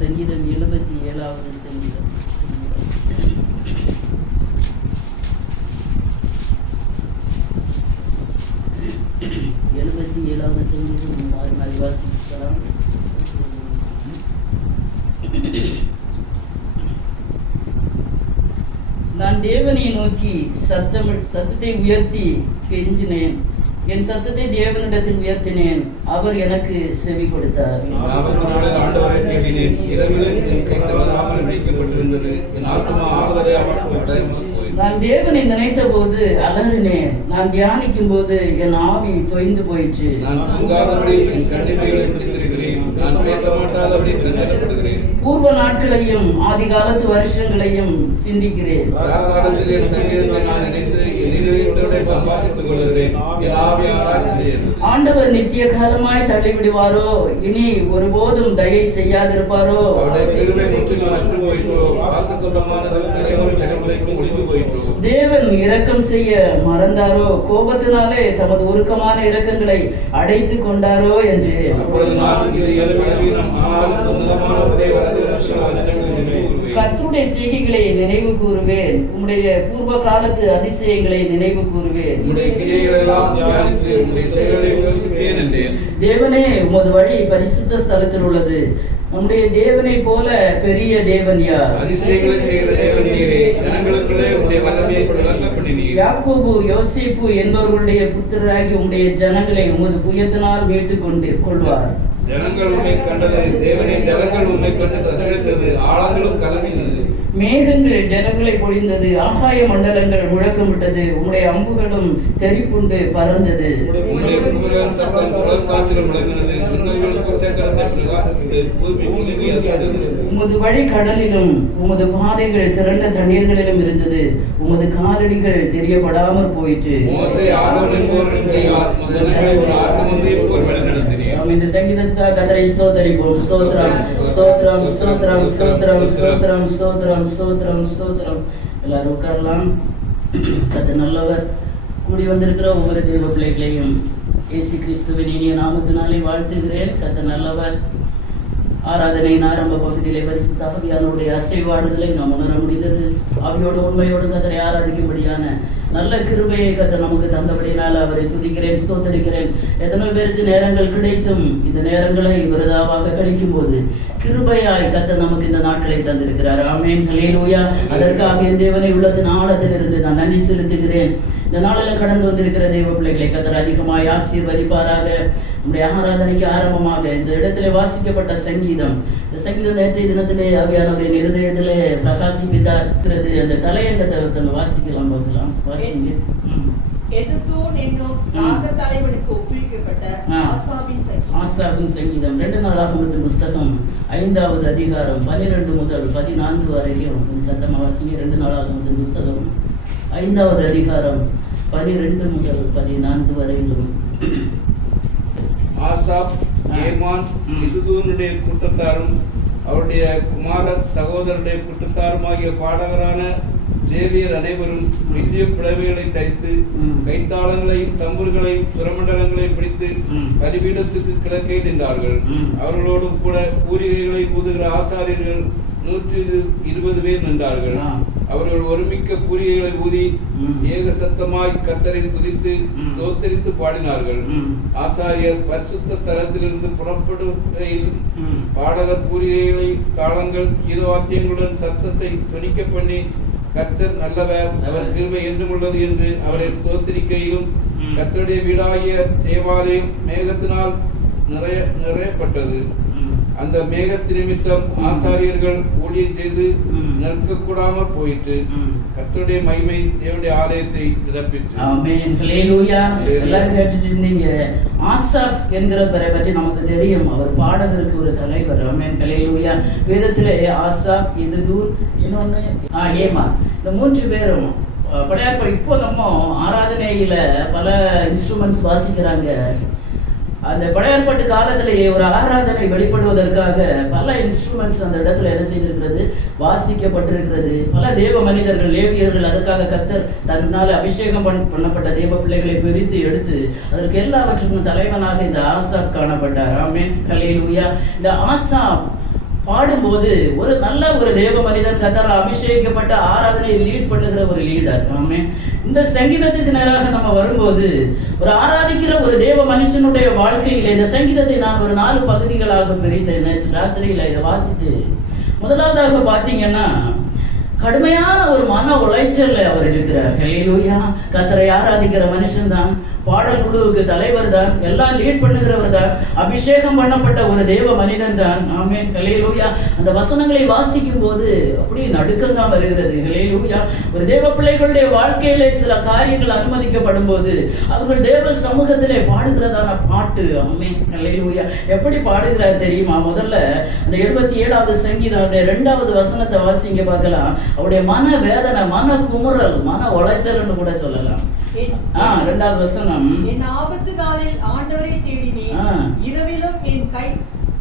சங்கீதம் 77வது சங்கீதம். 77வது சங்கீதம் மாறி மாறி வாசிக்கலாம். நான் தேவனை நோக்கி சத்தத்தை உயர்த்தி கெஞ்சினேன். என் சத்தத்தை தேவனிடத்தில் உயர்த்தினேன். அவர் எனக்கு செவி கொடுத்தார். நான் தேவனை நினைத்த போது அலறினேன். நான் தியானிக்கும் போது என் ஆவி தொய்ந்து போயிற்று. பூர்வ நாட்களையும் ஆதி காலத்து வருஷங்களையும் சிந்திக்கிறேன். ஆண்டவர் நித்திய காலமாய் தள்ளிவிடுவாரோ? இனி ஒருபோதும் தயை செய்யாதிருப்பாரோ? தேவன் இரக்கம் செய்ய மறந்தாரோ? கோபத்தினாலே தமது உருக்கமான இரக்கங்களை அடைத்து கொண்டாரோ என்று கர்த்தருடைய செய்கைகளை நினைவு கூறுவேன். உம்முடைய பூர்வ காலத்து அதிசயங்களை நினைவு கூறுவேன். தேவனே, உமது வழி பரிசுத்த ஸ்தலத்தில் உள்ளது. நம்முடைய தேவனை போல பெரிய தேவன் யார்? யாக்கோபு யோசேப்பு என்பவர்களுடைய புத்திரராகி உம்முடைய ஜனங்களை உமது புயத்தினால் மீட்டுக் கொள்வார். ஜனங்கள் உம்மை கண்டது, தேவனே ஜனங்கள் உம்மை கண்டு தத்தளித்தது, ஆழங்களும் கலங்கினது. மேகங்கள் ஜனங்களை பொழிந்தது, ஆகாய மண்டலங்கள் முழக்கமிட்டது, உம்முடைய அம்புகளும் தெரிப்புண்டு பறந்தது. உமது வழி கடலிலும் உமது பாதைகள் திரண்ட தண்ணீர்களிலும் இருந்தது. உமது காலடிகள் தெரியப்படாமற் போயிற்று. இந்த சங்கீதத்துக்காக கர்த்தரை ஸ்தோத்தரிப்போம். ஸ்தோத்திரம் ஸ்தோத்திரம் ஸ்தோத்திரம் ஸ்தோத்திரம் ஸ்தோத்திரம் ஸ்தோத்திரம் ஸ்தோத்திரம் ஸ்தோத்திரம். எல்லாரும் உட்காரலாம். கர்த்தர் நல்லவர். கூடி வந்திருக்கிற ஒவ்வொரு தெய்வ பிள்ளைகளையும் இயேசு கிறிஸ்துவின் இனிய நாமத்தினாலே வாழ்த்துகிறேன். கர்த்தர் நல்லவர். ஆராதனையின் ஆரம்ப பகுதியிலே பரிசுத்த ஆவியானவருடைய அசைவாடுதலை நாம் உணர முடிந்தது. ஆவியோடு உண்மையோடு கர்த்தரை ஆராதிக்கும்படியான நல்ல கிருபையை கர்த்தர் நமக்கு தந்தபடினால அவரை துதிக்கிறேன், ஸ்தோத்தரிக்கிறேன். எத்தனை பேருக்கு நேரங்கள் கிடைத்தும் இந்த நேரங்களை விருதாவாக கழிக்கும் போது கிருபையாய் கர்த்தர் நமக்கு இந்த நாட்களை தந்திருக்கிறார். ஆமென், ஹல்லேலூயா. அதற்காக என் தேவனை உள்ளத்தின் ஆழத்திலிருந்து நான் நன்றி செலுத்துகிறேன். இந்த நாளில் கடந்து வந்திருக்கிற தெய்வ பிள்ளைகளை கர்த்தர் அதிகமாய் ஆசீர்வதிப்பாராக. நம்முடைய ஆராதனைக்கு ஆரம்பமாக இந்த இடத்திலே வாசிக்கப்பட்ட சங்கீதம், இந்த சங்கீதம் நேற்றைய தினத்திலே ஆவியானவரின் இருதயத்திலே பிரகாசிப்பித்தார். அந்த தலையங்கத்தை ஒருத்தங்க வாசிக்கலாம், பார்க்கலாம். வாசிங்க. ஆசாபின் சங்கீதம் 2 நாளாகமத்தின் புஸ்தகம் 5வது அதிகாரம் 12 முதல் 14 வரைக்கும் சட்டமா வாசிங்க. 2 நாளாகமத்தின் புஸ்தகம் 5வது அதிகாரம் 12 முதல் 14 வரையிலும். ஆசாப், ஏமான், எதுதூனுடைய கூட்டத்தாரும் அவருடைய குமாரர் சகோதரருடைய கூட்டத்தாருமாகிய பாடகரான லேவியர் அனைவரும் மெல்லிய புடவைகளை தரித்து கைத்தாளங்களையும் தம்புர்களையும் சுரமண்டலங்களையும் பிடித்து பலிபீடத்துக்கு கிழக்கே நின்றார்கள். அவர்களோடு கூட பூரிகைகளை ஊதுகிற ஆசாரியர்கள் 120 பேர் நின்றார்கள். அவர்கள் ஒருமிக்க பூரிகைகளை ஊதி ஏக சத்தமாய் கர்த்தரை துதித்து ஸ்தோத்தரித்து பாடினார்கள். ஆசாரியர் பரிசுத்த ஸ்தலத்திலிருந்து புறப்படுகையில் பாடகர் பூரிகைகளை தாளங்கள் கீதவாத்தியங்களுடன் சத்தத்தை துணிக்க பண்ணி கர்த்தர் நல்லவர், அவர் கிருபை என்றும் உள்ளது என்று அவரை ஸ்தோத்திரிக்கையிலும் கர்த்தருடைய வீடாகிய தேவாலயம் மேகத்தினால் நிறையப்பட்டது. அந்த மேகத்து நிமித்தம் ஆசாரியர்கள் ஊழியம் செய்து நிற்கக்கூடாமல் போயிற்று. கர்த்தருடைய மகிமை தேவனுடைய ஆலயத்தை நிரப்பிற்று. ஆமென், ஹல்லேலூயா. எல்லாரும் கேட்டுட்டு இருந்தீங்க. ஆசாப் என்கிறவரை பற்றி நமக்கு தெரியும். அவர் பாடகருக்கு ஒரு தலைவர். ஆமென், ஹல்லேலூயா. வேதத்திலே ஆசாப், எதுதூன், இன்னொன்னு ஏமான், இந்த 3 பேரும் படையாட்கள். இப்போ நம்ம ஆராதனையில பல இன்ஸ்ட்ருமெண்ட்ஸ் வாசிக்கிறாங்க. அந்த பழையாற்பாட்டு காலத்திலேயே ஒரு ஆராதனை வெளிப்படுவதற்காக பல இன்ஸ்ட்ருமெண்ட்ஸ் அந்த இடத்துல என்ன செய்திருக்கிறது, வாசிக்கப்பட்டிருக்கிறது. பல தேவ மனிதர்கள், லேவியர்கள் அதற்காக கர்த்தர் தன்னால் அபிஷேகம் பண்ணப்பட்ட தேவ பிள்ளைகளை பிரித்து எடுத்து அதற்கு எல்லாவற்றுக்கும் தலைவனாக இந்த ஆசாப் காணப்பட்டார். ஆமென், ஹல்லேலூயா. இந்த ஆசாப் பாடும்போது ஒரு நல்ல ஒரு தேவ மனிதன் கர்த்தரால் அபிஷேகிக்கப்பட்ட ஆராதனை லீட் பண்ணுகிற ஒரு லீடர். ஆமென். இந்த சங்கீதத்துக்கு நேராக நம்ம வரும்போது ஒரு ஆராதிக்கிற ஒரு தேவ மனுஷனுடைய வாழ்க்கையில இந்த சங்கீதத்தை நான் ஒரு 4 பகுதிகளாக பிரித்தேன். நேற்று ராத்திரியில இதை வாசித்து முதலாவதாக பார்த்தீங்கன்னா கடுமையான ஒரு மன உளைச்சல்ல அவர் இருக்கிறார். ஹல்லேலூயா. கர்த்தரை ஆராதிக்கிற மனுஷன் தான், பாடல் குழுவுக்கு தலைவர் தான், எல்லாம் லீட் பண்ணுகிறவர் தான், அபிஷேகம் பண்ணப்பட்ட ஒரு தேவ மனிதன் தான். ஆமென். ஹல்லேலூயா. அந்த வசனங்களை வாசிக்கும் போது அப்படியே நடுக்கம் தான் வருகிறது. ஹல்லேலூயா. ஒரு தேவ பிள்ளைகளுடைய வாழ்க்கையிலே சில காரியங்கள் அனுமதிக்கப்படும் போது அவர்கள் தேவ சமூகத்திலே பாடுகிறதான பாட்டு. ஆமென். ஹல்லேலூயா. எப்படி பாடுகிறார் தெரியுமா? முதல்ல அந்த 77வது சங்கீதம் 2வது வசனத்தை வாசிங்க பார்க்கலாம். அவருடைய மன வேதனை, மன குமுறல், மன உளைச்சல்னு கூட சொல்லலாம். 2வது வசனம், என் ஆபத்து நாளில் ஆண்டவரை தேடினேன், இரவிலும் என்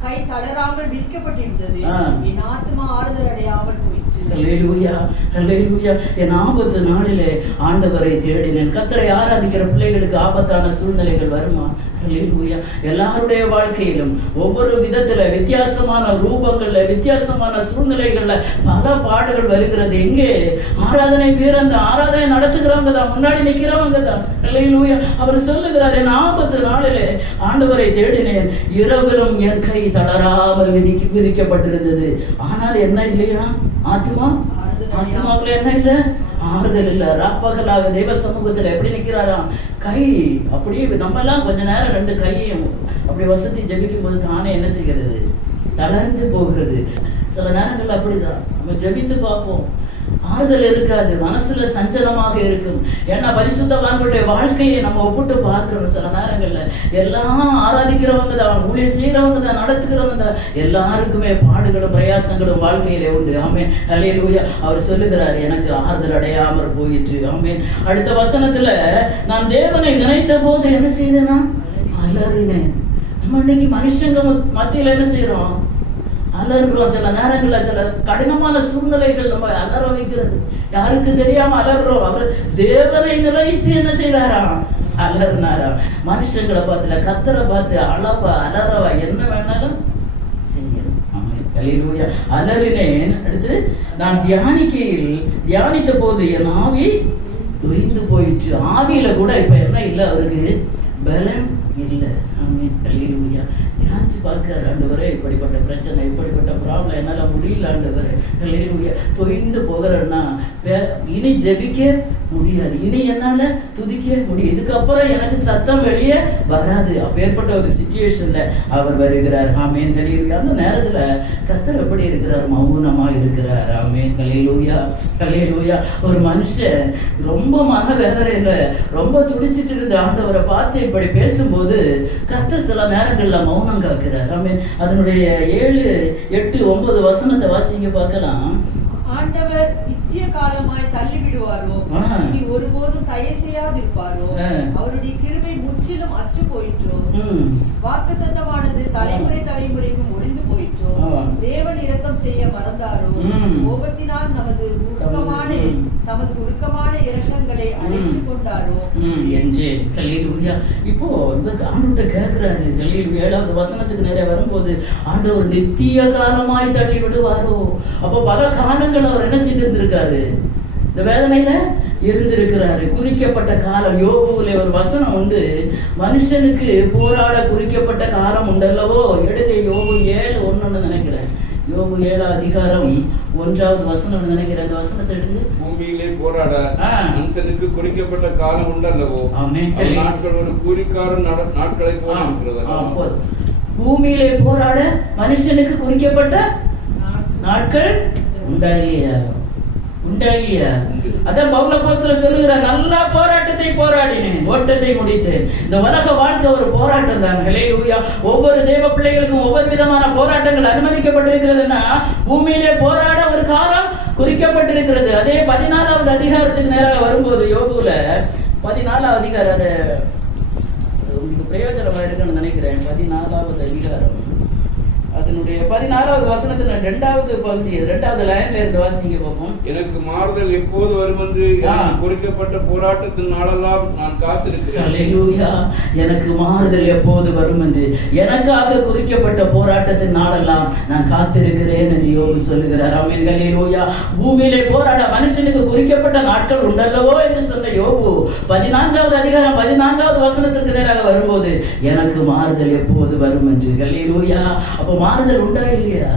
கை தளராமல் விற்கப்பட்டிருந்தது, என் ஆத்துமா ஆறுதல் அடையாமல் போயிற்று. ஹல்லேலூயா. ஹல்லேலூயா. என் ஆபத்து நாளிலே ஆண்டவரை தேடினேன். கர்த்தரை ஆராதிக்கிற பிள்ளைகளுக்கு ஆபத்தான சூழ்நிலைகள் வருமா? ஹல்லேலூயா. எல்லாருடைய வாழ்க்கையிலும் ஒவ்வொரு விதத்துல வித்தியாசமான ரூபங்கள்ல வித்தியாசமான சூழ்நிலைகள்ல பல பாடுகள் வருகிறது. எங்கே ஆராதனை வீரர், அந்த ஆராதனை நடத்துகிறவங்க தான், முன்னாடி நிக்கிறவங்க தான். ஹல்லேலூயா. அவர் சொல்லுகிறார், என் ஆபத்து நாளிலே ஆண்டவரை தேடினேன், இரவிலும் என் கை தளராமல் விதிக்கப்பட்டிருந்தது. ஆனால் என்ன இல்லையா? ஆத்மாவுல என்ன இல்ல? ஆறுதல் இல்ல. ராப்பகலாக தெய்வ சமூகத்துல எப்படி நிக்கிறாராம்? கை அப்படியே நம்ம எல்லாம் கொஞ்ச நேரம் 2 கையையும் அப்படி வசதி ஜெபிக்கும் போது தானே என்ன செய்கிறது? தளர்ந்து போகிறது. சில நேரங்கள் அப்படிதான் நம்ம ஜெபித்து பார்ப்போம், ஆறுதல் இருக்காது, மனசுல சஞ்சலமாக இருக்கும். ஏன்னா பரிசுத்தவான்களுடைய வாழ்க்கையை நம்ம ஒப்பிட்டு பார்க்கணும். சில நேரங்கள்ல எல்லாம் ஆராதிக்கிறவங்க தான், ஊழியர் செய்யறவங்க தான், நடத்துகிறவங்க தான், எல்லாருக்குமே பாடுகளும் பிரயாசங்களும் வாழ்க்கையிலே உண்டு. ஆமென். ஹல்லேலூயா. அவர் சொல்லுகிறார், எனக்கு ஆறுதல் அடையாமல் போயிற்று. ஆமென். அடுத்த வசனத்துல, நான் தேவனை நினைத்த போது என்ன செய்தேனா? அலறினேன். நம்ம இன்னைக்கு மனுஷங்க மத்தியில என்ன செய்யறோம்? அலறுறோம். சில நேரங்கள்ல சில கடினமான சூழ்நிலைகள் நம்ம அலற வைக்கிறது, யாருக்கு தெரியாம அலறுறோம். அவர் தேவனை நிலைத்து என்ன செய்தாராம்? அலறினாராம். மனுஷங்களை பார்த்துல, கர்த்தரை பார்த்து அலறவா என்ன வேணாலும் செய்யணும். ஹல்லேலூயா. அலறினேன். அடுத்து, நான் தியானித்த போது என் ஆவி தொய்ந்து போயிற்று. ஆவியில கூட இப்ப என்ன இல்லை, அவருக்கு பலன் இல்லை. ஆமென். ஹல்லேலூயா. தியானிச்சு பார்க்கிறார், ஆண்டவரே இப்படிப்பட்ட பிரச்சனை, இப்படிப்பட்ட ப்ராப்ளம் என்னால முடியல ஆண்டவரே. ஹல்லேலூயா. தொய்ந்து போகிறேன்னா இனி ஜெபிக்க முடியாது, இனி என்னால துதிக்க முடியும், இதுக்கப்புறம் எனக்கு சத்தம் வெளியே வராது. அப்பேற்பட்ட ஒரு சிச்சுவேஷன்ல அவர் வருகிறார். ஆமென். ஹல்லேலூயா. அந்த நேரத்துல கர்த்தர் எப்படி இருக்கிறார்? மௌனமா இருக்கிறார். ஆமென். ஹல்லேலூயா. ஹல்லேலூயா. ஒரு மனுஷன் ரொம்ப மனவேதனையில ரொம்ப துடிச்சிட்டு இருந்த ஆண்டவரை பார்த்து இப்படி பேசும்போது கர்த்தர் சில நேரங்கள்ல மௌனம் காக்கிறார். ஆமென். அதனுடைய 7, 8, 9 வசனத்தை வாசிங்க பார்க்கலாம். ஆண்டவர் நித்திய காலமாய் தள்ளிவிடுவாரோ, இனி ஒருபோதும் தயை செய்யாதிருப்பாரோ, அவருடைய கிருபை முற்றிலும் அற்று போயிற்றோ, வாக்குத்தத்தமானது தலைமுறை தலைமுறைக்கும் ஒளிந்து போயிற்றோ, தேவன் இரக்கம் செய்ய மறந்தாரோ, கோபத்தினால் தமது உருக்கமான இரக்கங்களை அழைத்து கொண்டாரோ என்றே. ஹல்லேலூயா. இப்போ ஆண்டவர்கிட்ட கேட்கிறாரு. ஹல்லேலூயா. 7வது வசனத்துக்கு நேரே வரும்போது, ஆண்டவர் நித்திய காலமாய் தள்ளி விடுவாரோ? அப்போ பல காலங்கள் அவர் என்ன செய்திருந்திருக்காரு? இந்த வேதனையில இருந்திருக்கிறாரு. குறிக்கப்பட்ட காலம். யோபுவிலே ஒரு வசனம் உண்டு, மனுஷனுக்கு போராட குறிக்கப்பட்ட காலம் உண்டல்லவோ. எடுங்க யோபு 7:1 நினைக்கிறேன். யோபு 7 அதிகாரம் 1வது வசனம் நினைக்கிறேன். அந்த வசனத்தை எடுங்க. பூமியிலே போராட மனுஷனுக்கு குறிக்கப்பட்ட காலம் உண்டல்லவோ. நாட்கள் ஒரு கூலிக்காரன் நாட்களை போல இருக்கிறது. பூமியிலே போராட மனுஷனுக்கு குறிக்கப்பட்ட நாட்கள் உண்டா இல்லையா? அதான் பவுல் அப்போஸ்தலர் சொல்லுகிறார், நல்ல போராட்டத்தை போராடினேன், ஓட்டத்தை முடித்தேன். இந்த உலக வாழ்க்கை ஒரு போராட்டம் தான். ஹல்லேலூயா. ஒவ்வொரு தேவ பிள்ளைகளுக்கும் ஒவ்வொரு விதமான போராட்டங்கள் அனுமதிக்கப்பட்டிருக்கிறதுனா பூமியிலே போராட ஒரு காலம் குறிக்கப்பட்டிருக்கிறது. அதே 14வது அதிகாரத்துக்கு நேராக வரும்போது யோபுல 14வது அதிகாரம், அது உங்களுக்கு பிரயோஜனமா இருக்குன்னு நினைக்கிறேன். 14வது அதிகாரம் அதனுடைய 14வது வசனத்துல 2வது பகுதி 2வது லைன்ல இருந்து வாசிங்க பார்ப்போம். எனக்கு மாறுதல் எப்போது வரும் என்று எனக்கு குறிக்கப்பட்ட போராட்டத்தின் நாளெல்லாம் நான் காத்திருக்கிறேன். ஹல்லேலூயா. எனக்கு மாறுதல் எப்போது வரும் என்று எனக்காக குறிக்கப்பட்ட போராட்டத்தின் நாளெல்லாம் நான் காத்திருக்கிறேன் என்று யோபு சொல்லுகிறார். ஆமென். ஹல்லேலூயா. பூமியிலே போராட மனுஷனுக்கு குறிக்கப்பட்ட நாட்கள் உண்டல்லவோ என்று சொன்ன யோபு 14வது அதிகாரம் 14வது வசனத்திற்கு நேராக வரும்போது எனக்கு மாறுதல் எப்போது வரும் என்று. ஹல்லேலூயா. அப்ப மாறுதல் உண்டா இல்லையா?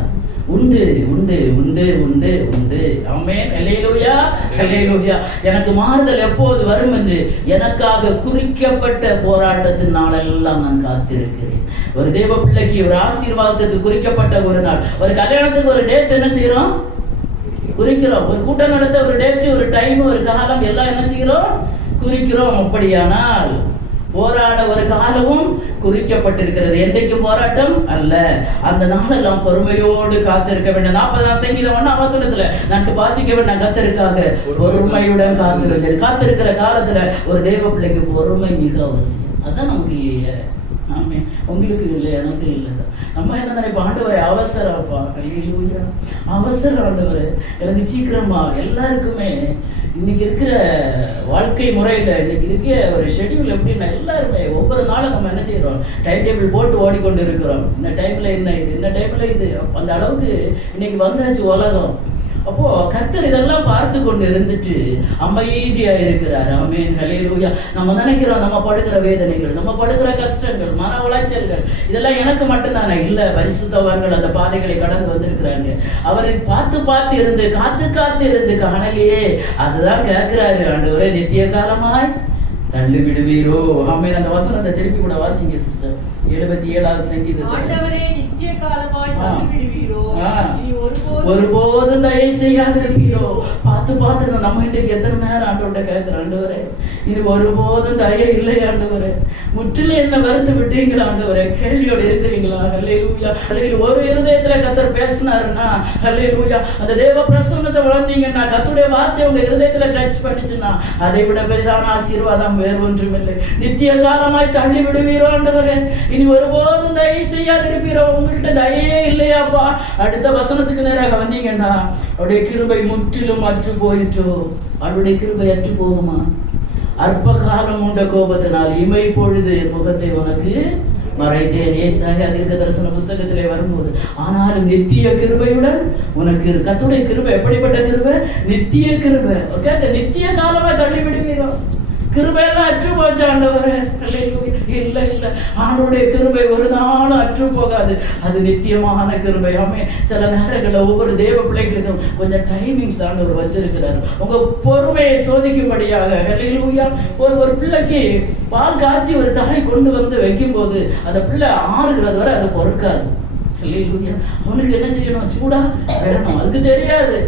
உண்டு உண்டு உண்டு உண்டு உண்டு. ஆமென். ஹல்லேலூயா ஹல்லேலூயா. எனக்கு மாறுதல் எப்போது வரும் என்று எனக்காக குறிக்கப்பட்ட போராட்டத்தின் நாளெல்லாம் நான் காத்திருக்கிறேன். ஒரு தேவ பிள்ளைக்கு ஒரு ஆசீர்வாதத்துக்கு குறிக்கப்பட்ட ஒரு நாள், ஒரு கல்யாணத்துக்கு ஒரு டேட் என்ன செய்யறோம்? குறிக்கிறோம். ஒரு கூட்டம் நடத்த ஒரு டேட், ஒரு டைம், ஒரு காலம் எல்லாம் என்ன செய்கிறோம்? குறிக்கிறோம். அப்படியானால் போராட ஒரு காலமும் குறிக்கப்பட்டிருக்கிறது. என்றைக்கு போராட்டம் அல்ல. அந்த நாளெல்லாம் பொறுமையோடு காத்திருக்க வேண்டும். 40ஆம் சங்கீதம் 1ஆம் வசனத்துல நான் வாசிக்க வேண்டும், கர்த்தருக்காக பொறுமையுடன் காத்திருந்தேன். காத்திருக்கிற காலத்துல ஒரு தேவ பிள்ளைக்கு பொறுமை மிக அவசியம். அதான் நமக்கு இல்லையே. ஆமே, உங்களுக்கு இல்லை, எனக்கு இல்லை. நம்ம என்ன நினைப்போம்? ஆண்டவரே அவசரப்பா, ஹல்லேலூயா, அவசரம் ஆண்டவரே, எனக்கு சீக்கிரமா. எல்லாருக்குமே இன்னைக்கு இருக்கிற வாழ்க்கை முறையில் இன்னைக்கு இருக்கிற ஒரு ஷெட்யூல் எப்படின்னா, எல்லாருமே ஒவ்வொரு நாளும் நம்ம என்ன செய்யறோம்? டைம் டேபிள் போட்டு ஓடிக்கொண்டு இருக்கிறோம். இந்த டைம்ல என்ன இது, இந்த டைம்ல இது. அந்த அளவுக்கு இன்னைக்கு வந்தாச்சு உலகம். அப்போ கர்த்தர் இதெல்லாம் பார்த்து கொண்டு இருந்துட்டு அமைதியா இருக்கிறார். ஆமென். ஹல்லேலூயா. நம்ம நினைக்கிறோம் நம்ம படுகிற வேதனைகள், நம்ம படுகிற கஷ்டங்கள், மன உளைச்சல்கள் இதெல்லாம் எனக்கு மட்டும்தானே? இல்ல, பரிசுத்தவான்கள் அந்த பாதைகளை கடந்து வந்திருக்கிறாங்க. அவரை பார்த்து பார்த்து இருந்து காத்து இருந்து காணலையே. அதுதான் கேட்கிறாரு, ஆண்டவரே நித்திய காலமாய் தள்ளி விடுவீரோ? ஆமென். அந்த வசனத்தை திருப்பி கூட வாசிங்க சிஸ்டர். 77வது சங்கீதம். ஆண்டவரே நித்திய காலமாய் தள்ளி விடுவீரோ? நீ ஒருபோதும் தயவு செய்யாதிருப்பீரோ? பார்த்து நம்ம இன்றைக்கு எத்தனை நேரம் ஆண்டவர்கிட்ட கேட்கிற, ஆண்டவரே இது ஒருபோதும் தய இல்லை ஆண்டவரே, முற்றிலும் என்ன வருத்து விட்டீங்களா ஆண்டவரே? கேள்வியோடு இருக்கிறீங்களா? ஹல்லேலூயா. ஒரு இருதயத்துல கர்த்தர் பேசினாருன்னா, ஹல்லேலூயா, அந்த தேவ பிரசன்னத்தை வளர்த்தீங்கன்னா, கர்த்தருடைய வார்த்தை உங்க இருதயத்துல டச் பண்ணிச்சுன்னா, அதை விட பெரிதான ஆசீர்வாதம் வேறு ஒன்றும் இல்லை. நித்திய காலமாய் தள்ளி விடுவீரோ ஆண்டவரே? இனி ஒருபோதும் தயவு செய்யாதிருப்பீரோ? உங்கள்கிட்ட தயே இல்லையாப்பா? அடுத்த வசனத்துக்கு நேராக வந்தீங்கன்னா, அவருடைய கிருபை முற்றிலும் அற்று போயிற்றோ? அவருடைய கிருபை அற்று போகுமா? அற்ப காலம் உண்ட கோபத்தினால் இமை பொழுது என் முகத்தை உனக்கு மறைத்தேன். ஏசாயா தீர்க்க தரிசன புஸ்தகத்திலே வரும்போது, ஆனாலும் நித்திய கிருபையுடன் உனக்கு கர்த்தருடைய கிருபை எப்படிப்பட்ட கிருபை? நித்திய கிருபை. ஓகே, நித்திய காலமா தள்ளி விடுவீரோ? கிருபையெல்லாம் அற்று போச்சு ஆண்டவரே? இல்ல இல்ல, ஆண்டவருடைய கிருபை ஒரு நாளும் அற்று போகாது. அது நித்தியமான கிருபை. ஆமே, சில நேரங்களில் ஒவ்வொரு தேவ பிள்ளைகளுக்கும் கொஞ்சம் டைமிங்ஸ் ஆண்டவர் வச்சிருக்கிறார், உங்க பொறுமையை சோதிக்கும்படியாக. ஹல்லேலூயா. ஒரு பிள்ளைக்கு பால் காய்ச்சி ஒரு தாய் கொண்டு வந்து வைக்கும் போது அந்த பிள்ளை ஆறுகிறது வரை அது பொறுக்காது. ஹல்லேலூயா. அவனுக்கு என்ன செய்யணும்? சூடா வேணும். அதுக்கு தெரியாது,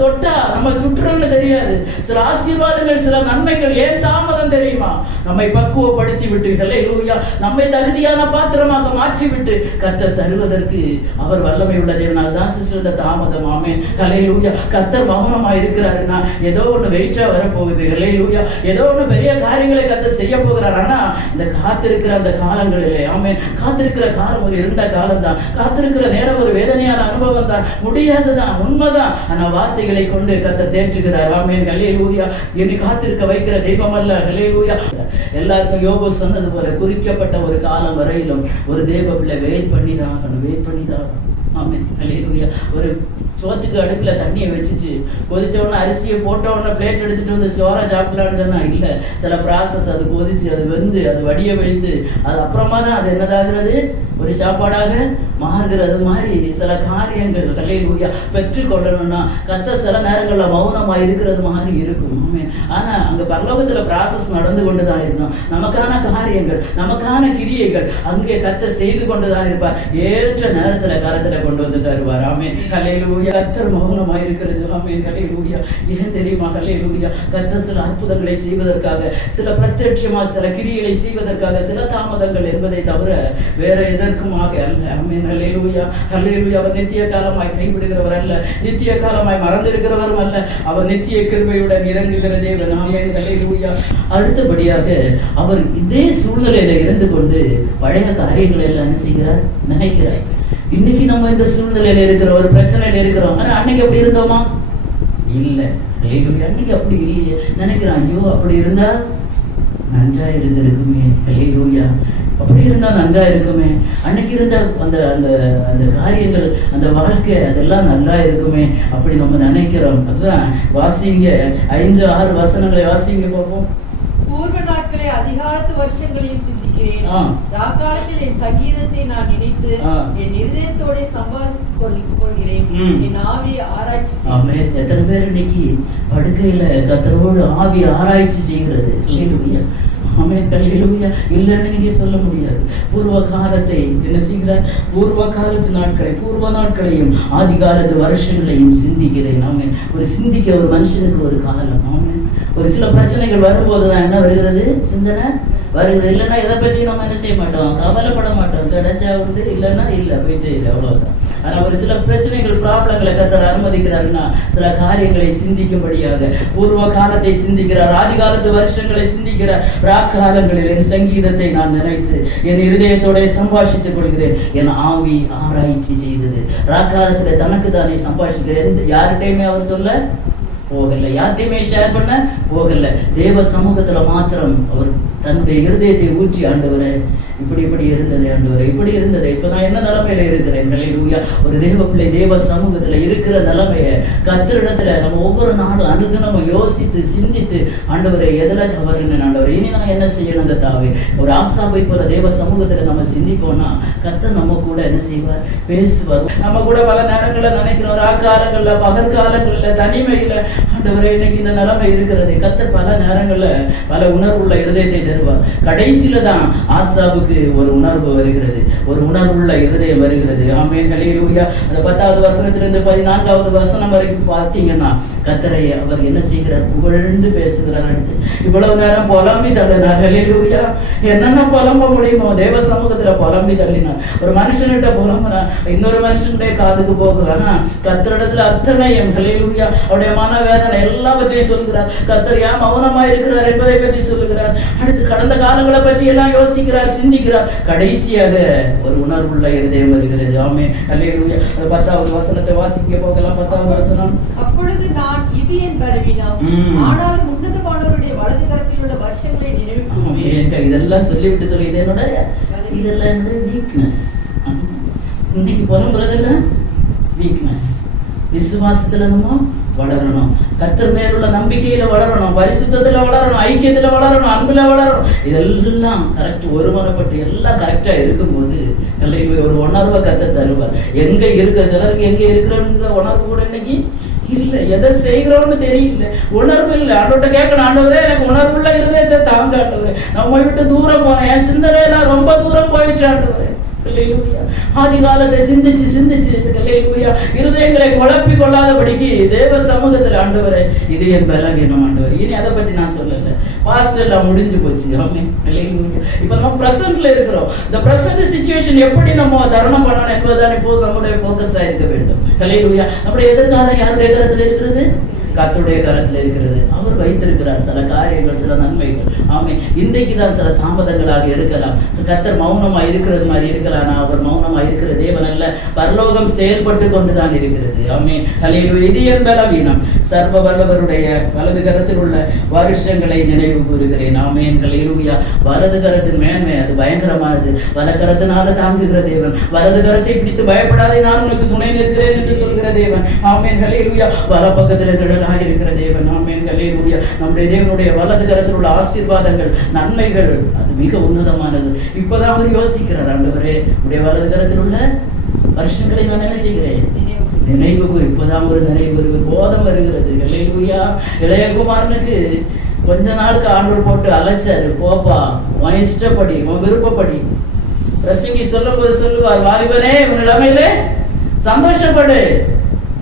தொட்டா நம்ம சுற்றுன்னு தெரியாது. சில ஆசீர்வாதங்கள், சில நன்மைகள் ஏன் தாமதம் தெரியுமா? நம்மை பக்குவப்படுத்தி விட்டு, ஹல்லேலூயா, நம்மை தகுதியான பாத்திரமாக மாற்றி விட்டு கர்த்தர் தருவதற்கு அவர் வல்லமை உள்ள தேவனால் தான் சிஸ்டர் தாமதம். ஆமென். ஹல்லேலூயா. கர்த்தர் மௌனமாக இருக்கிறாருன்னா ஏதோ ஒன்று வெயிட்டா வரப்போகுது. ஹல்லேலூயா. ஏதோ ஒன்று பெரிய காரியங்களை கர்த்தர் செய்ய போகிறார். ஆனா இந்த காத்திருக்கிற அந்த காலங்களிலே, ஆமென், காத்திருக்கிற காலம் ஒரு இருண்ட காலம் தான். காத்திருக்கிற நேரம் ஒரு வேதனையான அனுபவம் தான். முடியாதுதான், உண்மைதான். ஆனா வார்த்தைகளை கொண்டு கர்த்தர் தேற்றுகிறார். ஆமென். ஹல்லேலூயா. என்னை காத்திருக்க வைக்கிற தெய்வம் அல்ல. ஹல்லேலூயா. எல்லாருக்கும் யோபு சொன்னது போல குறிக்கப்பட்ட ஒரு காலம் வரையிலும் ஒரு தேவ பிள்ளை வெயிட் பண்ணிதான். ஆமென். ஹல்லேலூயா. ஒரு சோத்துக்கு அடுப்புல தண்ணியை வச்சுட்டு கொதிச்ச உடனே அரிசியை போட்ட உடனே பிளேட் எடுத்துட்டு வந்து சோறா சாப்பிடலான்னு சொன்னா இல்லை. சில ப்ராசஸ், அது கொதிச்சு, அது வெந்து, அது வடிய வைத்து, அது அப்புறமா தான் அது என்னதாகிறது? ஒரு சாப்பாடாக மாறுகிறது. மாதிரி சில காரியங்கள் ஹல்லேலூயா பெற்றுக்கொள்ளணும்னா கர்த்தர் சில நேரங்களில் மௌனமா இருக்கிறது மாதிரி இருக்கும். ஆமென். ஆனா அங்க பரலோகத்துல ப்ராசஸ் நடந்து கொண்டுதான் இருக்கணும். நமக்கான காரியங்கள், நமக்கான கிரியைகள் அங்கே கர்த்தர் செய்து கொண்டுதான் இருப்பார். ஏற்ற நேரத்துல கரத்துல கொண்டு வந்து தருவார். ஆமென். ஹல்லேலூயா. கர்த்தர் மௌனமா இருக்கிறது. ஆமென். ஹல்லேலூயா. ஏன் தெரியுமா? ஹல்லேலூயா. கர்த்தர் சில அற்புதங்களை செய்வதற்காக, சில பிரத்யட்சமா சில கிரியைகளை செய்வதற்காக சில தாமதங்கள் என்பதை தவிர வேற எதற்குமாக அல்ல. ஆமென். ஹல்லேலூயா. ஹல்லேலூயா. அவர் நித்திய காலமாய் கைவிடுகிறவர் அல்ல, நித்திய காலமாய் மறந்திருக்கிறவரும் அல்ல. அவர் நித்திய கிருபையுடன் இறங்குகிற தேவன். ஆமென். ஹல்லேலூயா. அடுத்தபடியாக அவர் இதே சூழ்நிலையில இருந்து கொண்டு பழைய காரியங்களை எல்லாம் என்ன செய்கிறார்? நினைக்கிறார். இன்னைக்கு நம்ம இந்த சூழ்நிலையில இருக்கிறோம், ஒரு பிரச்சனையில இருக்கிறோம். ஆனா அன்னைக்கு அப்படி இருந்தோமா? இல்ல. அன்னைக்கு அப்படி இல்லையே. நினைக்கிறேன், ஐயோ அப்படி இருந்தா நன்றா இருந்திருக்குமே. ஹல்லேலூயா. அப்படி இருந்தா நன்றா இருக்குமே. அன்னைக்கு இருந்த அந்த அந்த அந்த காரியங்கள், அந்த வாழ்க்கை, அதெல்லாம் நல்லா இருக்குமே அப்படி நம்ம நினைக்கிறோம். அதுதான் வாசிங்க, 5-6 வசனங்களை வாசிங்க பார்ப்போம். பூர்வ நாட்களே அதிகாலத்து வருஷங்களையும் சிந்திக்கிறேன். ராக்காலத்தில் என் சங்கீதத்தை நான் நினைத்து என் இருதயத்தோட சம்பாதித்துக் கொள்கிறேன். என் ஆவியை ஆராய்ச்சி செய்கிறேன். எத்தனை பேர் இன்னைக்கு படுக்கையில கர்த்தரோடு ஆவி ஆராய்ச்சி செய்கிறது? ஹல்லேலூயா. ஆமென். ஹல்லேலூயா. இல்லைன்னு நீங்க சொல்ல முடியாது. பூர்வ காலத்தை என்ன செய்கிறார்? பூர்வ காலத்து நாட்களை, பூர்வ நாட்களையும் ஆதி காலத்து வருஷங்களையும் சிந்திக்கிறேன். ஆமென். ஒரு சிந்திக்க ஒரு மனுஷனுக்கு ஒரு காலம். ஆமென். ஒரு சில பிரச்சனைகள் வரும்போதுதான் என்ன வருகிறது? சிந்தனை வருகிறது. இல்லைன்னா எதை பற்றி நம்ம என்ன செய்ய மாட்டோம், கவலைப்பட மாட்டோம். கிடைச்சா உண்டு, இல்லைன்னா இல்லை, போயிட்டு இல்லை, அவ்வளவுதான். ஆனா ஒரு சில பிரச்சனைகள், ப்ராப்ளங்களை கர்த்தர் அனுமதிக்கிறாருன்னா சில காரியங்களை சிந்திக்கும்படியாக பூர்வ காலத்தை சிந்திக்கிறார், ஆதி காலத்து வருஷங்களை சிந்திக்கிறார். ராக்காலங்களில் என் சங்கீதத்தை நான் நினைத்து என் இருதயத்தோட சம்பாஷித்துக் கொள்கிறேன். என் ஆவி ஆராய்ச்சி செய்தது. ராக்காலத்துல தனக்கு தானே சம்பாஷிக்கிறேன். யார்கிட்டையுமே அவர் சொல்ல போகல, யார்கிட்டையுமே ஷேர் பண்ண போகல. தேவ சமூகத்துல மாத்திரம் அவர் தன்னுடைய இருதயத்தை ஊற்றி, ஆண்டவரே இப்படி இப்படி இருந்தது, ஆண்டவரே இப்படி இருந்தது, இப்ப நான் என்ன நிலைமையில இருக்கிறேன். ஹல்லேலூயா. ஒரு தேவ பிள்ளை தேவ சமூகத்துல இருக்கிற நிலைமைய கர்த்தரிடத்துல நம்ம ஒவ்வொரு நாளும் அனுதினமும் யோசித்து சிந்தித்து, ஆண்டவரே எதுல தவறுன்னு, ஆண்டவரே இனி நான் என்ன செய்யணும் தாவே. ஒரு ஆசாபை போல தேவ சமூகத்துல நம்ம சிந்திப்போம்னா கர்த்தர் நம்ம கூட என்ன செய்வார்? பேசுவார். நம்ம கூட பல நேரங்கள்ல நினைக்கிறோம், ராக்காலங்கள்ல, பகற்காலங்கள்ல, தனிமையில, ஆண்டவரே இன்னைக்கு இந்த நிலைமை இருக்கிறது. கர்த்தர் பல நேரங்கள்ல பல உணர்வுள்ள இருதயத்தை தருவார். கடைசியில தான் ஆசாவுக்கு ஒரு உணர்வு வருகிறது, ஒரு உணர்வுள்ள இருதயம் வருகிறது. ஆமென். ஹல்லேலூயா. அந்த 10வது வசனத்திலிருந்து 14வது வசனம் வரைக்கும் பார்த்தீங்கன்னா கர்த்தரை அவர் என்ன செய்கிறார்? புகழ்ந்து பேசுகிறார். அடுத்து இவ்வளவு நேரம் புலம்பி தள்ளினார். ஹல்லேலூயா. என்னென்ன புலம்ப முடியுமோ தேவ சமூகத்துல புலம்பி தள்ளினார். ஒரு மனுஷன்கிட்ட புலம்புனா இன்னொரு மனுஷனுடைய காதுக்கு போகுறானா கர்த்தரிடத்துல அத்தனையும். ஹல்லேலூயா. அவருடைய மனவேதனை எல்லாவற்றையும் சொல்கிறார். கர்த்தர் ஏன் மௌனமா இருக்கிறார் என்பதை பற்றி சொல்லுகிறார். அடுத்து கடந்த காலங்களை பற்றி எல்லாம் யோசிக்கிறார், சிந்திக்கிறார். கடைசியாக ஒரு உணர்வுள்ள இருதயம் வருகிறது. ஆமென். ஹல்லேலூயா. 10வது வசனத்தை வாசிக்க போகலாம். 10வது வசனம். அப்பொழுது நான் இது என் பலவீனம், ஆனாலும் உன்னதமானவருடைய வலது கரத்தில் உள்ள வருஷங்களை நினைவு கூர்ந்தேன். இதெல்லாம் சொல்லிவிட்டு சொல்லி இதெல்லாம் என்னுடைய வீக்னஸ். இன்னைக்கு புலம்புறதுல வீக்னஸ். விசுவாசத்துல நம்ம வளரணும், கர்த்தர் மேலுள்ள நம்பிக்கையில வளரணும், பரிசுத்தத்துல வளரணும், ஐக்கியத்துல வளரணும், அன்புல வளரணும். இதெல்லாம் கரெக்ட் ஒருமனப்பட்டு எல்லாம் கரெக்டா இருக்கும்போது ஒரு உணர்வை கர்த்தர் தருவார். எங்க இருக்க சிலருக்கு எங்க இருக்கிறோங்கிற உணர்வு கூட இன்னைக்கு இல்ல, எதை செய்கிறோம்னு தெரியல, உணர்வு இல்லை. ஆண்டவர்கிட்ட கேட்கணும், ஆண்டவரே எனக்கு உணர்வுள்ள இருதயத்தை தாங்க ஆண்டவரே. நான் உங்களை விட்டு தூரம் போனேன், என் சிந்தனை நான் ரொம்ப தூரம் போயிடுச்சு ஆண்டவரே. ஹல்லேலூயா. ஆதி காலத்தை சிந்திச்சு சிந்திச்சு ஹல்லேலூயா இருதயங்களை குழப்பி கொள்ளாதபடிக்கு தேவ சமூகத்துல, ஆண்டவரே இது என் பலவீனம் ஆண்டவரே. இனி அதை பற்றி நான் சொல்லல, பாஸ்ட் எல்லாம் முடிஞ்சு போச்சு. ஆமென். ஹல்லேலூயா. இப்ப நம்ம பிரசன்ட்ல இருக்கிறோம். இந்த பிரசன்ட் சிச்சுவேஷன் எப்படி நம்ம தருணம் பண்ணணும் என்பதுதான் இப்போ நம்முடைய போக்கஸா இருக்க வேண்டும். ஹல்லேலூயா. நம்முடைய எதிர்காலம் யாருடைய கரத்துல இருக்கிறது? கர்த்தருடைய கரத்தில் இருக்கிறது. அவர் வைத்திருக்கிறார் சில காரியங்கள், சில நன்மைகள். ஆமென். இன்றைக்கு தான் சில தாமதங்களாக இருக்கலாம். கர்த்தர் மௌனமா இருக்கிறது மாதிரி இருக்கலாம். அவர் மௌனமா இருக்கிற தேவன் அல்ல, பரலோகம் செயல்பட்டு கொண்டுதான் இருக்கிறது. ஆமென். ஹல்லேலூயா. இது என் பலவீனம், சர்வ வல்லவருடைய வலது கரத்தில் உள்ள வருஷங்களை நினைவு கூறுகிறேன். ஆமென். ஹல்லேலூயா. வலது கரத்தின் மேன்மை அது பயங்கரமானது. வலது கரத்தினால தாங்குகிற தேவன். வலது கரத்தை பிடித்து பயப்படாதே, நான் உனக்கு துணை நிற்கிறேன் என்று சொல்கிற தேவன். ஆமென். ஹல்லேலூயா. வல பக்கத்தில் இருக்கிற தேவன். ஆமென். ஹல்லேலூயா. நம்முடைய தேவனுடைய வலது கரத்தில் உள்ள ஆசீர்வாதங்கள், நன்மைகள் அது மிக உன்னதமானது. இப்பதான் அவர் யோசிக்கிறார், ஆண்டவரே உடைய வலது கரத்தில் உள்ள வருஷங்களை நான் என்ன செய்கிறேன்? நினைவு. இப்பதான் ஒரு நினைவு, ஒரு போதம் வருகிறது. ஹல்லேலூயா. இளையகுமாரனுக்கு கொஞ்ச நாளுக்கு ஆண்டவர் போட்டு அழைச்சாரு, போப்பா உன் இஷ்டப்படி, உன் விருப்பப்படி. பிரசங்கி சொல்லும் போது சொல்லுவார், வாலிபனே உன் நிலைமையிலே சந்தோஷப்படு,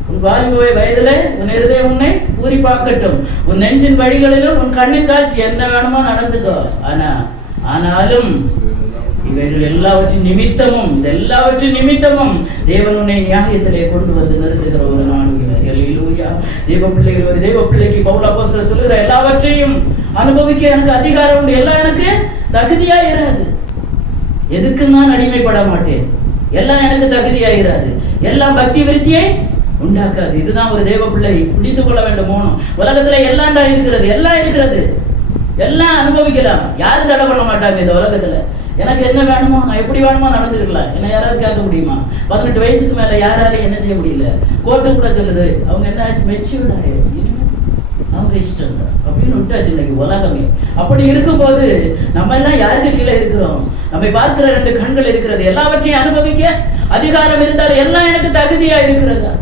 உன் வாலிப வயதிலே உன் இருதயம் உன்னை பூரிப்பாக்கட்டும், உன் நெஞ்சின் வழிகளிலும் உன் கண்ணின் காட்சி என்ன வேணுமோ நடந்துக்கோ. ஆனாலும் இவைகள் எல்லாவற்றின் நிமித்தமும் தேவன் உன்னை நியாயத்திலே கொண்டு வந்து நிறுத்துகிற ஒரு நாள். ஹல்லேலூயா. தேவ பிள்ளைகள், ஒரு தேவ பிள்ளைக்கு பவுல் அப்போஸ்தலர் சொல்லுகிற எல்லாவற்றையும் அனுபவிக்க எனக்கு அதிகாரம் உண்டு, எல்லாம் எனக்கு தகுதியா இராது. எதுக்கு நான் அடிமைப்பட மாட்டேன். எல்லாம் எனக்கு தகுதியாகிறாது, எல்லாம் பக்தி விருத்தியை உண்டாக்காது. இதுதான் ஒரு தேவ பிள்ளை பிடித்துக் கொள்ள வேண்டும். உலகத்துல எல்லாம் தான் இருக்கிறது, எல்லாம் இருக்கிறது, எல்லாம் அனுபவிக்கலாம். யாரும் தடை பண்ண மாட்டாங்க இந்த உலகத்துல. எனக்கு என்ன வேணுமோ நான் எப்படி வேணுமோ நடந்துருக்கலாம். என்ன யாராவது கேட்க முடியுமா? 18 வயசுக்கு மேல யாராலையும் என்ன செய்ய முடியல. கோர்ட்டு கூட சொல்லுது அவங்க என்ன ஆச்சு, மெச்சூர்ட் ஆயாச்சு, இனிமே அவங்க இஷ்டம் தான் அப்படின்னு விட்டாச்சு இன்னைக்கு உலகமே. அப்படி இருக்கும்போது நம்ம எல்லாம் யாருக்கு கீழே இருக்கிறோம்? நம்மை பார்க்கிற 2 கண்கள் இருக்கிறது. எல்லாவற்றையும் அனுபவிக்க அதிகாரம் இருந்தால் எல்லாம் எனக்கு தகுதியா இருக்கிறதா?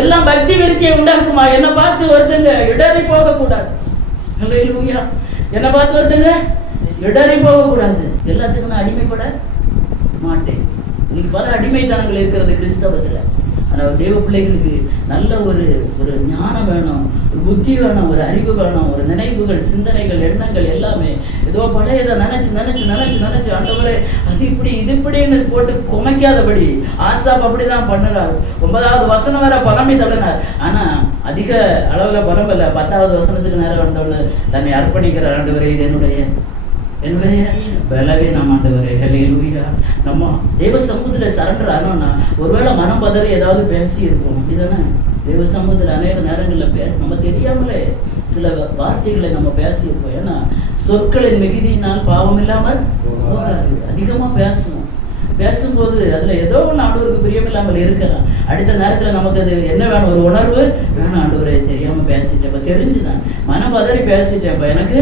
எல்லாம் பக்தி விருத்தியை உண்டாக்குமா? என்னை பார்த்து ஒருத்தங்க இடறி போக கூடாது. அல்லேலூயா. என்னை பார்த்து ஒருத்தங்க இடறி போக கூடாது. எல்லாத்துக்கும் நான் அடிமைப்பட மாட்டேன். இன்னைக்கு பல அடிமைத்தனங்கள் இருக்கிறது கிறிஸ்தவத்துல. ஆனால் தேவ பிள்ளைகளுக்கு நல்ல ஒரு ஞானம் வேணும், ஒரு புத்தி வேணும், ஒரு அறிவு வேணும், ஒரு நினைவுகள், சிந்தனைகள், எண்ணங்கள் எல்லாமே ஏதோ பழையதை நினைச்சு ஆண்டவரே அது இப்படி இது இப்படின்னு போட்டு குமைக்காதபடி ஆசாப் அப்படிதான் பண்ணுறாரு. 9வது வசனம் வரை புலம்பி தள்ளினார். ஆனா அதிக அளவுல புலம்பல. 10வது வசனத்துக்கு நேரம் வந்தவொன்னு தன்னை அர்ப்பணிக்கிறார். ஆண்டவரே இது என்னுடைய பலவீனம் ஆண்டவரே. ஹல்லேலூயா. நம்ம தேவ சமூகத்துல சரண்டர் ஆனோம்னா ஒருவேளை மனம் பதறி ஏதாவது பேசி இருப்போம், அப்படிதானே? தேவ சமூகத்துல அநேக நேரங்கள்ல நம்ம தெரியாமலே சில வார்த்தைகளை நம்ம பேசியிருப்போம். ஏன்னா சொற்களின் மிகுதியினால் பாவம் இல்லாமல் போகாது. அதிகமா பேசும்போது அதுல ஏதோ ஒன்று ஆண்டவருக்கு பிரியமில்லாமல் இருக்கலாம். அடுத்த நேரத்துல நமக்கு அது என்ன வேணும், ஒரு உணர்வு வேணும். ஆண்டவரே தெரியாம பேசிட்டேப்ப, தெரிஞ்சுதான் மனம் பதறி பேசிட்டேப்ப, எனக்கு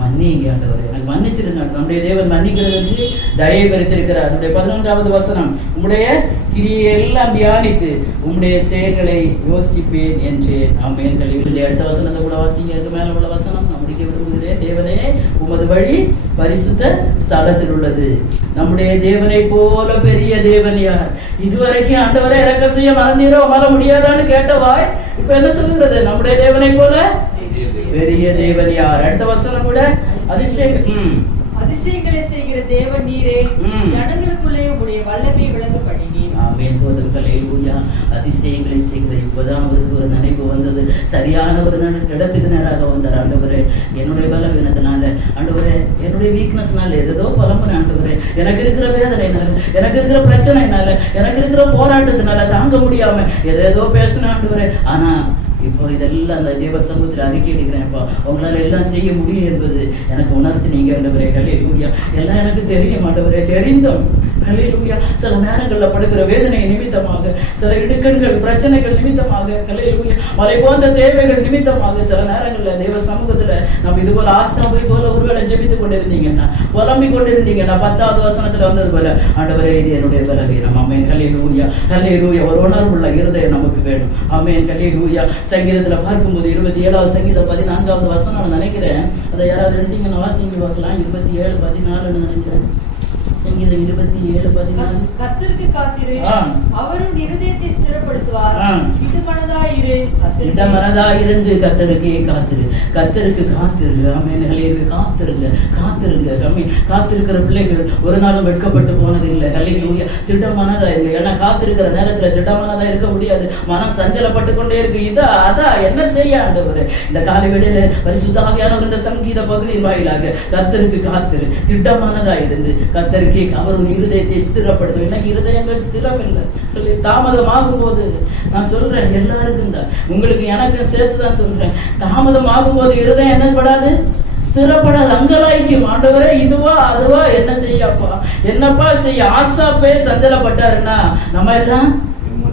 மன்னிங்க ஆண்டவரே, எனக்கு மன்னிச்சிருங்க. நம்முடைய தேவன் மன்னிக்கிறதுக்கு தயை பெருத்திருக்கிறார். அதனுடைய 11வது வசனம், உம்முடைய கிரியையெல்லாம் தியானித்து உம்முடைய செயல்களை யோசிப்பேன் என்றேன். ஆமென். அடுத்த வசனத்தை கூட வாசிங்க. அதுக்கு மேல உள்ள வசனம் நான் முடிக்க விரும்புகிறேன். தேவனே உமது வழி பரிசுத்த ஸ்தலத்தில் உள்ளது. நம்முடைய தேவனை போல பெரிய தேவன் யார்? இதுவரைக்கும் ஆண்டவரை இறக்கம் செய்ய மறந்தீரோ, மற முடியாதான்னு கேட்டவாய் இப்ப என்ன சொல்லுகிறது? நம்முடைய தேவனை போல பெரிய தேவன் யார்? அடுத்த வசனம் கூட அதிசயங்களை செய்கிற தேவன் நீரே, ஜனங்களுக்குள்ளே உம்முடைய வல்லமை விளங்க பண்ணினீர். ஆமென். ஹல்லேலூயா. அதிசயங்களை செய்கிற இப்பதான் அவருக்கு ஒரு நினைவு வந்தது. சரியான ஒரு இடத்துக்கு நேராக வந்தார். ஆண்டவரே என்னுடைய பலவீனத்தினால, ஆண்டவரே என்னுடைய வீக்னஸ்னால ஏதோ புலம்புறேன் ஆண்டவரே, எனக்கு இருக்கிற வேதனைனால, எனக்கு இருக்கிற பிரச்சனைனால, எனக்கு இருக்கிற போராட்டத்தினால தாங்க முடியாம ஏதோ பேசினேன் ஆண்டவரே. ஆனா இப்போ இதெல்லாம் அந்த தேவ சமூகத்தில் அறிக்கை எடுக்கிறேன்ப்பா, உங்களால் எல்லாம் செய்ய முடியும் என்பது எனக்கு உணர்த்து நீங்க ஆண்டவரே. ஹல்லேலூயா. எல்லாம் எனக்கு தெரியும் ஆண்டவரே, தெரிந்தும் ஹல்லேலூயா சில நேரங்களில் படுகிற வேதனை நிமித்தமாக, சில இடுக்கண்கள் பிரச்சனைகள் நிமித்தமாக, ஹல்லேலூயா மலை போன்ற தேவைகள் நிமித்தமாக சில நேரங்களில் தேவ சமூகத்துல நம்ம இது போல ஆசாபை போல ஒருவேளை ஜெபித்துக் கொண்டிருந்தீங்கன்னா, புலம்பிக் கொண்டிருந்தீங்கன்னா, 10வது வசனத்துல வந்தது போல ஆண்டவரே இது என்னுடைய பலவீனம். ஆமென். ஹல்லேலூயா. ஹல்லேலூயா. ஒரு உணர்வுள்ள இருதயம் நமக்கு வேணும். ஆமென். ஹல்லேலூயா. சங்கீதத்துல பார்க்கும்போது 27வது சங்கீதம் 14வது வசனம் நினைக்கிறேன். அதை யாராவது எடுத்தீங்கன்னா வாசிங்க பார்க்கலாம். 27:14 நினைக்கிறேன். சங்கீதம் 27:14. கர்த்தருக்கு காத்திரு, அவரும் இருதயத்தை ஸ்திரப்படுத்துவார். திடமனதாயிருந்து கர்த்தருக்கே காத்திரு, கர்த்தருக்கு காத்திரு. ஆமென். ஹல்லேலூயா. காத்திருங்க. ஆமென். காத்திருக்கிற பிள்ளைகள் ஒரு நாளும் வெட்கப்பட்டு போனது இல்லை. ஹல்லேலூயா. திடமனதா இல்லை. ஏன்னா காத்திருக்கிற நேரத்துல திடமனதா இருக்க முடியாது. மனம் சஞ்சலப்பட்டு கொண்டே இருக்கு. அதான் என்ன செய்ய ஆண்டவரே? இந்த காலை வேளையில பரிசுத்த ஆவியானவர் இந்த சங்கீத பகுதியின் வாயிலாக கர்த்தருக்கு காத்திரு, திடமனதா இருந்து கர்த்தருக்கு அவர் ஒரு இருதயத்தை ஸ்திரப்படுத்தும். இன்னைக்கு இருதயங்கள் ஸ்திரம் இல்லை, தாமதமாகும் போது நான் சொல்றேன் எல்லாருக்கும் தான், உங்களுக்கு எனக்கு சேர்த்துதான் சொல்றேன். தாமதமாகும் போது இருதயம் என்னப்படாது, ஸ்திரப்படாது, அங்கலாய்ச்சி. ஆண்டவரே இதுவா அதுவா, என்ன செய்யப்பா, என்னப்பா செய்ய? ஆசாப்பே சஞ்சலப்பட்டாருன்னா நம்ம எல்லாம்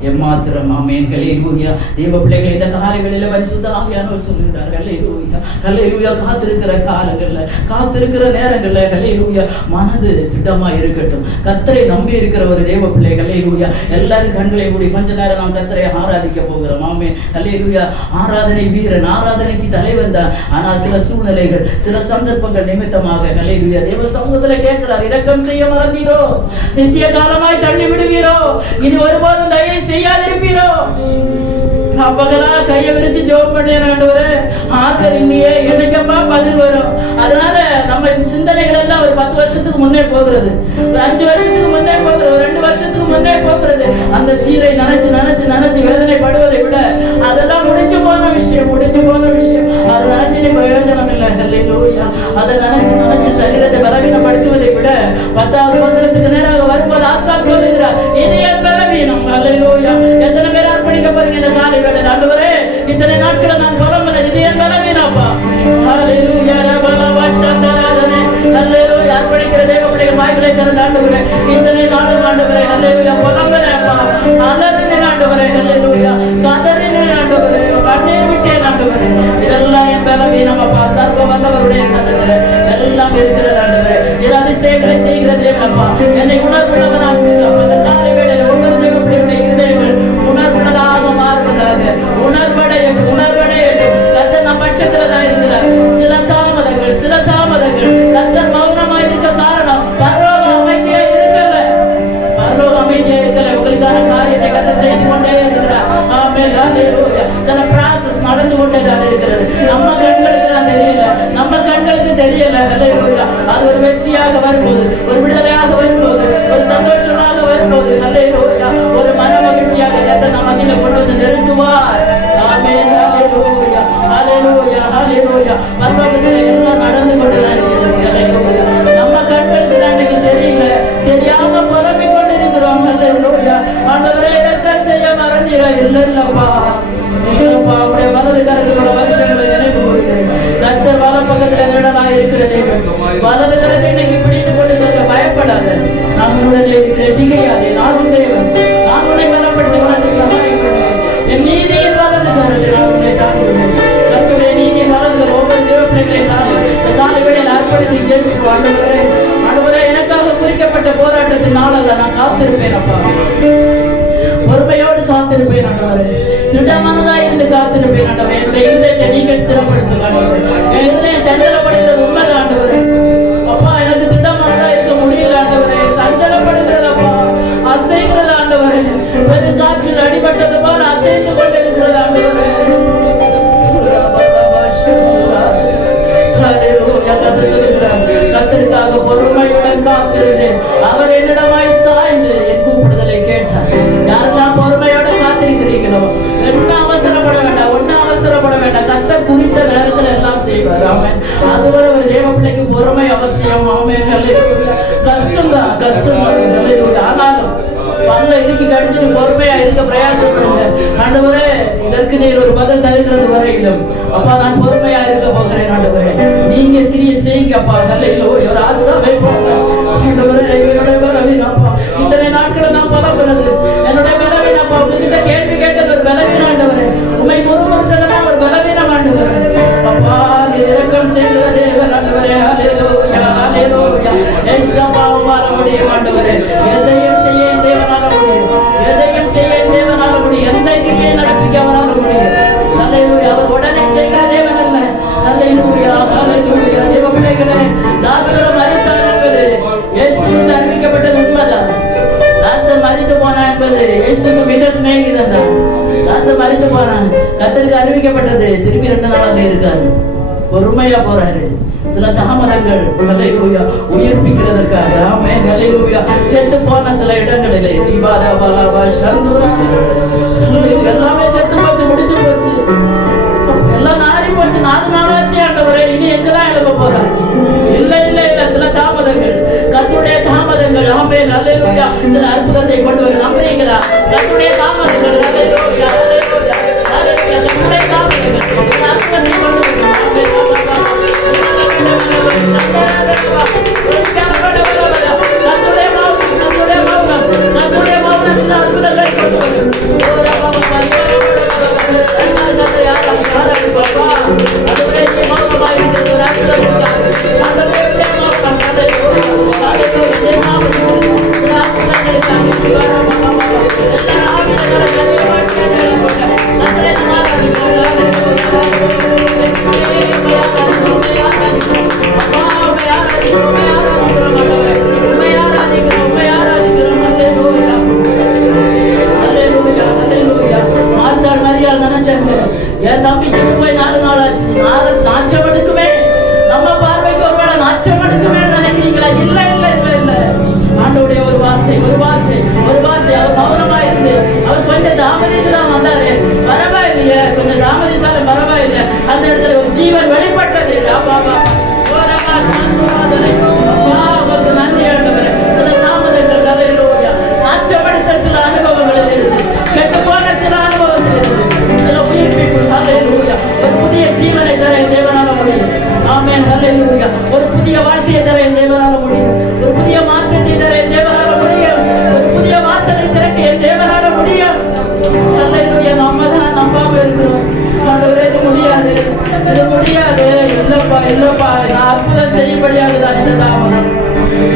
எம்மாத்திரம். ஆமென். ஹல்லேலூயா. தேவ பிள்ளைகளை இந்த காலை வேளையில பரிசுத்த ஆவியானவர் சொல்லுகிறார். ஹல்லேலூயா. ஹல்லேலூயா. காத்திருக்கிற காலங்கள்ல, காத்திருக்கிற நேரங்கள்ல ஹல்லேலூயா மனது திட்டமா இருக்கட்டும். கர்த்தரை நம்பி இருக்கிற ஒரு தேவ பிள்ளை ஹல்லேலூயா எல்லாரும் கண்களை மூடி கொஞ்ச நேரம் நாம் கர்த்தரை ஆராதிக்க போகிறோம். ஆமென். ஹல்லேலூயா. ஆராதனை வீரன், ஆராதனைக்கு தலைவன் தான். ஆனா சில சூழ்நிலைகள், சில சந்தர்ப்பங்கள் நிமித்தமாக ஹல்லேலூயா தேவ சமூகத்துல கேட்கிறார், இரக்கம் செய்ய மறந்தீரோ, நித்திய காலமாய் தள்ளி விடுவீரோ, இனி ஒருபோதும் தயவு செய்யாதிருப்பீரோ. பகலா கையை விரிச்சு ஜெபம் பண்ணேன் ஆண்டவரே, ஆத்தர் இல்லையே, என்னைக்கப்பா பதில் வரும்? அதனால நம்ம சிந்தனைகள் எல்லாம் ஒரு 10 வருஷத்துக்கு முன்னே போகிறது, ஒரு 5 வருஷத்துக்கு முன்னே போகிறது, ஒரு 2 வருஷத்துக்கு முன்னே போகிறது. அந்த சீரை நினைச்சு வேதனைப்படுவதை விட அதெல்லாம் முடிஞ்சு போன விஷயம். அதை நினைச்சு பிரயோஜனம் இல்லை. ஹல்லேலூயா. அதை நினைச்சு சரீரத்தை பலவீனப்படுத்துவதை விட 10வது வசனத்துக்கு நேராக வரும்போது ஆசாப் சொல்லுகிறார், இது வாய்களை திறந்து ஆண்டவரே இத்தனை நாளும் ஆண்டவரே ஹல்லேலூயா புலம்புறேன்ப்பா அலறினேன் ஆண்டவரே ஹல்லேலூயா கதறினேன் ஆண்டவரே கண்ணீர் விட்டேன் ஆண்டவரே இதெல்லாம் என் பலவீனமப்பா சர்வ வல்லவருடைய கரத்துல எல்லாம் இருக்கிறது ஆண்டவரே இது அதிசயங்களை செய்கிற தேவனப்பா என்னை உணர்வுள்ளவனாக்குங்க அந்த காலை வேளையில ஒவ்வொரு தேவனுடைய இருதயங்கள் உணர்வுள்ளதாக மாறுவதாக உணர்வடையட்டும் கர்த்தர் நம் பட்சத்துல தான் இருக்கிறார் சில தாமதங்கள் கர்த்தர் மௌனமா இருக்க காரணம் பரலோக அமைதியா இருக்கல உங்களுக்கான காரியத்தை கர்த்தர் செய்து கொண்டே இருக்கிறார் ஆமென் ஹல்லேலூயா சில ப்ராசஸ் நடந்து கொண்டே தான் இருக்கிறது நம்ம கண்களுக்கு தான் தெரியல ஹல்லேலூயா அது ஒரு வெற்றியாக வரும்போது ஒரு விடுதலையாக வரும்போது ஒரு சந்தோஷமாக வரும்போது ஹல்லேலூயா ஒரு மன மகிழ்ச்சியாக கர்த்தர் நம்ம மத்தியில கொண்டு வந்து நிறுத்துவார் ஆமென் ஹல்லேலூயா ஹல்லேலூயா ஹல்லேலூயா பரலோகத்துல எல்லாம் நடந்து கொண்டு தான் இருக்கிறது ஹல்லேலூயா நம்ம கண்களுக்கு தான் தெரியாம புலம்பிக் கொண்டிருக்கிறோம் ஹல்லேலூயா ஆண்டவரே இதற்கு செய்ய இல்லப்பா உடைய வலது கரத்துள்ள வருஷங்களை நினைவு கூறுகிறேன் கர்த்தர் வல பக்கத்துல நிழலாக இருக்கிறதே வலது கரத்தை இன்னைக்கு பிடித்துக் கொண்டு சொல்ல பயப்படாத நான் உடலில் இருக்கிற திகையாதே நான் தேவன் நான் உன்னை பலப்படுத்தி உனக்கு சகாயம் பண்ணுவேன் என் நீதியின் வலது கரத்தை நான் உன்னை தாங்குவேன் கர்த்தருடைய நீதியின் வலது ஒவ்வொரு தேவ பிள்ளைகளை இந்த காலை வேளையில் அர்ப்பணித்து ஜெபிப்போம் ஆண்டவரே எனக்காக குறிக்கப்பட்ட போராட்டத்தின் நாளல்ல நான் காத்திருப்பேன் அப்பா பொறுமையோடு காத்திருப்பேன் ஆண்டவரே திடமனதாய் இருந்து காத்திருப்பேன் ஆண்டவரே என்னுடைய இருதயத்தை நீங்க ஸ்திரப்படுத்துங்க ஆண்டவரே என் இருதயம் சஞ்சலப்படுகிறது உண்மைதான் ஆண்டவரே அப்பா எனக்கு திடமனதா இருக்க முடியல ஆண்டவரே சஞ்சலப்படுகிறதப்பா அசைகிறது ஆண்டவரே பெரு காற்றில் அடிபட்டது போல அசைந்து கொண்டிருக்கிறது ஆண்டவரே கர்த்தருக்காக பொறுமையுடன் காத்திருந்தேன் அவர் என்னிடமாய் சாய்ந்து என் கூப்பிடுதலை கேட்டார் யாரெல்லாம் பொறுமையோட காத்திருக்கிறீங்களோ என்ன அவசரப்பட வேண்டாம் கர்த்தர் குறித்த நேரத்துல எல்லாம் செய்வார் ஆமென் அதுவரை ஒரு தேவ பிள்ளைக்கு பொறுமை அவசியம் ஆமென் ஹல்லேலூயா கஷ்டம்தான் ஹல்லேலூயா ஆனாலும் பல்ல இறுக்கி கடிச்சிட்டு பொறுமையா இருக்க பிரயாசப்படுங்க ஆண்டவரே இதற்கு நீர் ஒரு பதில் தருகிறது வரையிலும் அப்பா நான் பொறுமையா இருக்க போகிறேன் ஆண்டவரே நீங்க கிரியை செய்யுங்க அப்பா ஹல்லேலூயா ஒரு ஆசாவை போங்க ஆண்டவரே என்னுடைய பலவீனப்பா இத்தனை நாட்கள் நான் பலப்படுது என்னுடைய பலவீனப்பா உங்ககிட்ட கேள்வி கேட்டது ஒரு பலவீனம் ஆண்டவரே உண்மை முறுமுறுத்ததான் ஒரு பலவீனம் ஆண்டவரே அப்பா நீ இரக்கம் செய்கிற தேவன் ஆண்டவரே ஹல்லேலூயா ஹல்லேலூயா ஏசப்பா உம்மால முடியும் ஆண்டவரே எதையும் செய்ய தேவனால முடியும் எந்த கிரியை நடப்பிக்க அவரால முடியும் ஹல்லேலூயா அவர் உடனே செய்கிற தேவன் அல்ல ஹல்லேலூயா ஹல்லேலூயா தேவ பிள்ளைகளே லாசரு மரித்தார் என்பது இயேசுவுக்கு அறிவிக்கப்பட்டது உண்மைதான் லாசர் மரித்து போனா என்பது இயேசுவுக்கு மிக சிநேகிதன் தான் லாசர் மரித்து போனான் கர்த்தருக்கு அறிவிக்கப்பட்டது திருப்பி 2 நாளாக இருக்காரு பொறுமையா போறாரு சில தாமதங்கள் ஹல்லேலூயா உயிர்ப்பிக்கிறதற்காக ஆமென் ஹல்லேலூயா செத்து போன சில இடங்களிலே விவாதா பலவா சந்துரா எல்லாமே செத்து போச்சு முடிஞ்சு போச்சு எல்லாம் நாரி போச்சு 4 நாளாச்சு ஆண்டவரே இனி எங்கதான் எழுப்ப போறார் இல்ல சில தாமதங்கள் கர்த்தருடைய தாமதங்கள் ஆமென் ஹல்லேலூயா சில அற்புதத்தை கொண்டு வர நம்புறீங்களா கர்த்தருடைய தாமதங்கள் ஹல்லேலூயா ஹல்லேலூயா ஹல்லேலூயா கர்த்தருடைய தாமதங்கள் சில அற்புதத்தை கொண்டு வர என் தம்பி செத்து போய் 4 நாள் ஆச்சு நாச்சம் எடுக்குமே நம்ம பார்வைக்கு ஒருவேளை நாச்சம் எடுக்குமே நினைக்கிறீங்களா இல்ல ஆண்டவருடைய ஒரு வார்த்தை அவர் மௌனமா இருந்து அவர் கொஞ்சம் தாமதித்து தான் வந்தாரு பரவாயில்லையே கொஞ்சம் தாமதித்தாலும் பரவாயில்லை அந்த இடத்துல ஒரு ஜீவன் வெளிப்பட்டது நன்றி ஆண்டவரே சில தாமதங்கள் ஹல்லேலூயா நாச்சம் எடுத்த சில அனுபவங்களில் இருந்து கெட்டு போன சில அனுபவத்தில் இருந்து சில உயிர்ப்பிப்பு ஹல்லேலூயா ஒரு புதிய ஜீவனை தர தேவனால முடியும் ஆமென் ஹல்லேலூயா ஒரு புதிய வாழ்க்கையை தர தேவனால முடியும் ஒரு புதிய இது முடியாது, இல்லப்பா இல்லப்பா, நான் அற்புதம் செய்யும்படியாக தான் இந்த தாமதம்.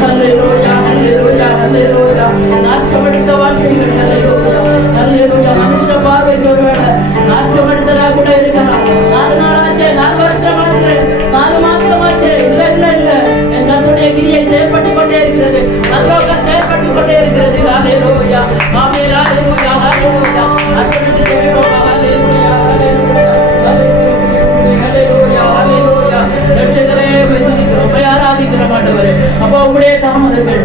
ஹல்லேலூயா, ஹல்லேலூயா, ஹல்லேலூயா. நாற்றமடித்த வாழ்க்கைகள், ஹல்லேலூயா, ஹல்லேலூயா. மனுஷ பார்வைக்கு ஒருவேளை நாற்றமடித்ததா கூட இருக்கலாம். 4 நாளாச்சே, 4 வருஷமாச்சே, 4 மாசமாச்சே. இல்ல இல்ல இல்ல, என் கர்த்தருடைய கிரியை செயல்பட்டு கொண்டே இருக்கிறது, பரலோகம் செயல்பட்டு கொண்டே இருக்கிறது. ஹல்லேலூயா, ஆமென், ஹல்லேலூயா, ஹல்லேலூயா. அற்புதத்தை ஜெபிப்போமா? ஹல்லேலூயா, ஹல்லேலூயா, ஹல்லேலூயா, ஹல்லேலூயா. ரட்சகரே, உம்மை துதிக்கிறோம், உம்மை ஆராதிக்கிறோம் ஆண்டவரே. அப்பா, உம்முடைய தாமதங்கள்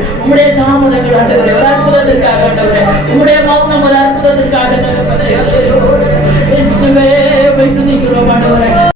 ஆண்டவரே, ஒரு அற்புதத்திற்காக ஆண்டவரே, உம்முடைய மௌனம் ஒரு அற்புதத்திற்காக தகப்பனே. ஹல்லேலூயா, இயேசுவே, உம்மை துதிக்கிறோம் ஆண்டவரே.